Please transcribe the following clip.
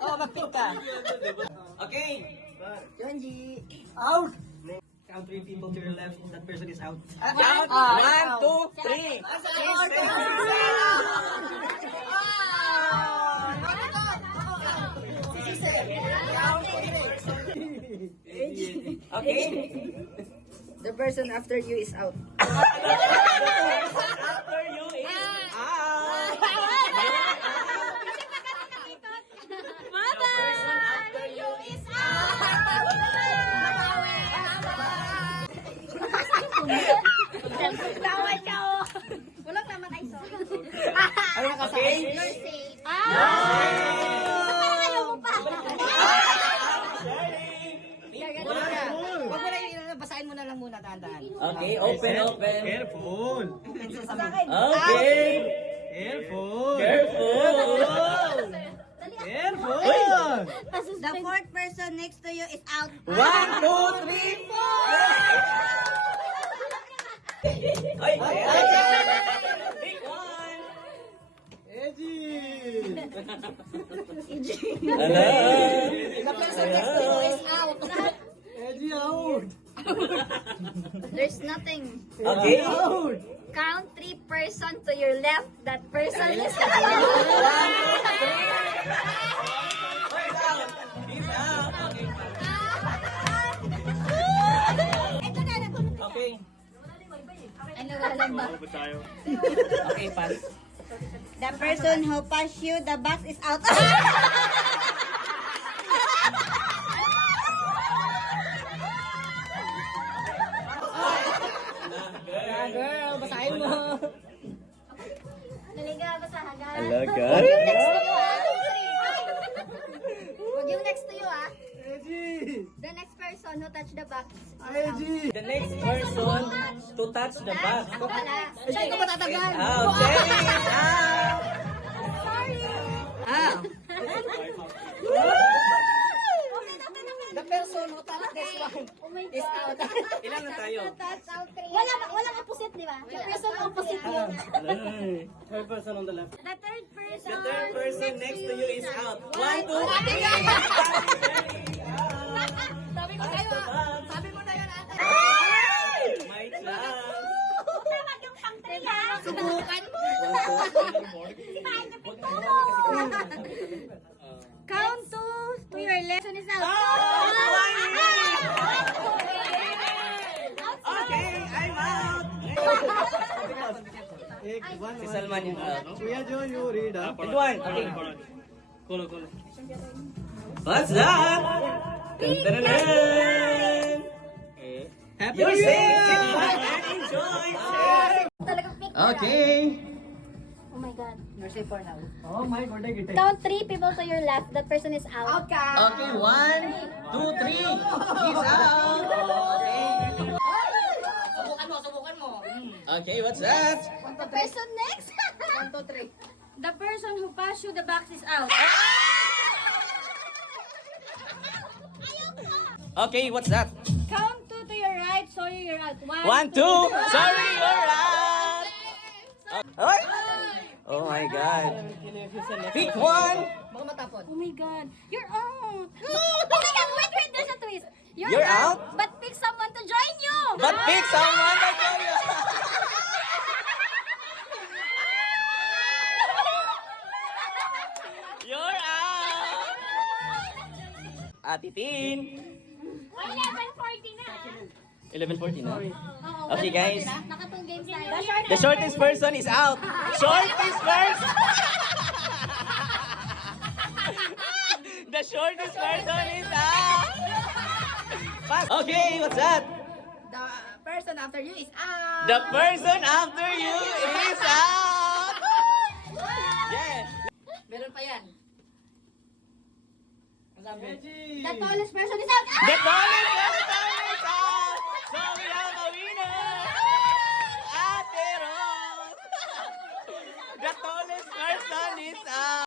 Oo, mag-pick ka. Okay. Yonji. Out. Count 3 people to your left. That person is out. Out. 1, 2, 3. Okay. The person after you is out. After you is out. Mama! After you is Tawad ka, oh. Walang naman ay sorry. Ano ka sa Okay. You're safe. Ayaw mo pa. Huwag mo na yun, basahin mo na lang muna, dahan-dahan. Okay, open. Careful. Okay. Careful. Careful. Careful. The fourth person next to you is out. 1, 2, 3, 4. Ay, Pick one. Edgy. Hello. The person next to you is out. Edgy out. There's nothing. Okay. Count 3 person to your left. That person is out. He's out. Ito na, Okay. ano wala ba? Okay, pass. The person who passed you, the box is out. Girl, basahin mo. Naliga ba sa hagan? Alaga. Huwag yung next to you, ah. Edgy. The next person who touch the box. Edgy. The next person to touch the bag. Wala. Hindi ko matatagal. Out. Jerry is out. Sorry. Ah. The person who touched this one Oh my is God. out. Ilan na tayo? That's out 3. Walang opposite, di ba? The person opposite yun. Third person on the left. The third person. The third person next to you is out. 1, 2, 3. Sabi ko sa'yo, sabi mo na yun ate. My chance. Tawag yung pang 3 ha. Subukan mo. 1, 2, 3. Count 2 to your left. Person is out. Okay, I'm out. Si Salman yung out. Kuya John, you read up. Pick one. Okay. What's up? Dun-dun-dun-dun. Happy You're New safe. Year! Sit back and enjoy. Talagang pick Okay. Oh my God. You're safe for now. Oh my God, I get it. Count 3 people to your left. That person is out. Okay, 1, 2, 3. He's out. Okay. Subukan mo. Okay, what's that? The person next. 1, 2, 3. The person who passed you the box is out. Okay, what's that? Count 2 to your right. Sorry, you're out. 1, 1, 2. Sorry, you're out. Okay. Oh my God. Pick one. Baka matapon. Oh my God. You're out. Oh my God. Wait. There's a twist. You're out? But pick someone to join you. But pick someone to join you. You're out. Ate Tin. 11:40 na. 11:40 na. Oo. Okay, guys. Nakatong games tayo. The shortest person is out. Shortest person. The shortest person is out. Pass. Okay, what's that? The person after you is out. The person after you is out. Yeah. Meron pa yan. Ang sabi. The tallest person is out. The tallest person is out. So we have a winner. Ate Rose. The tallest person is out.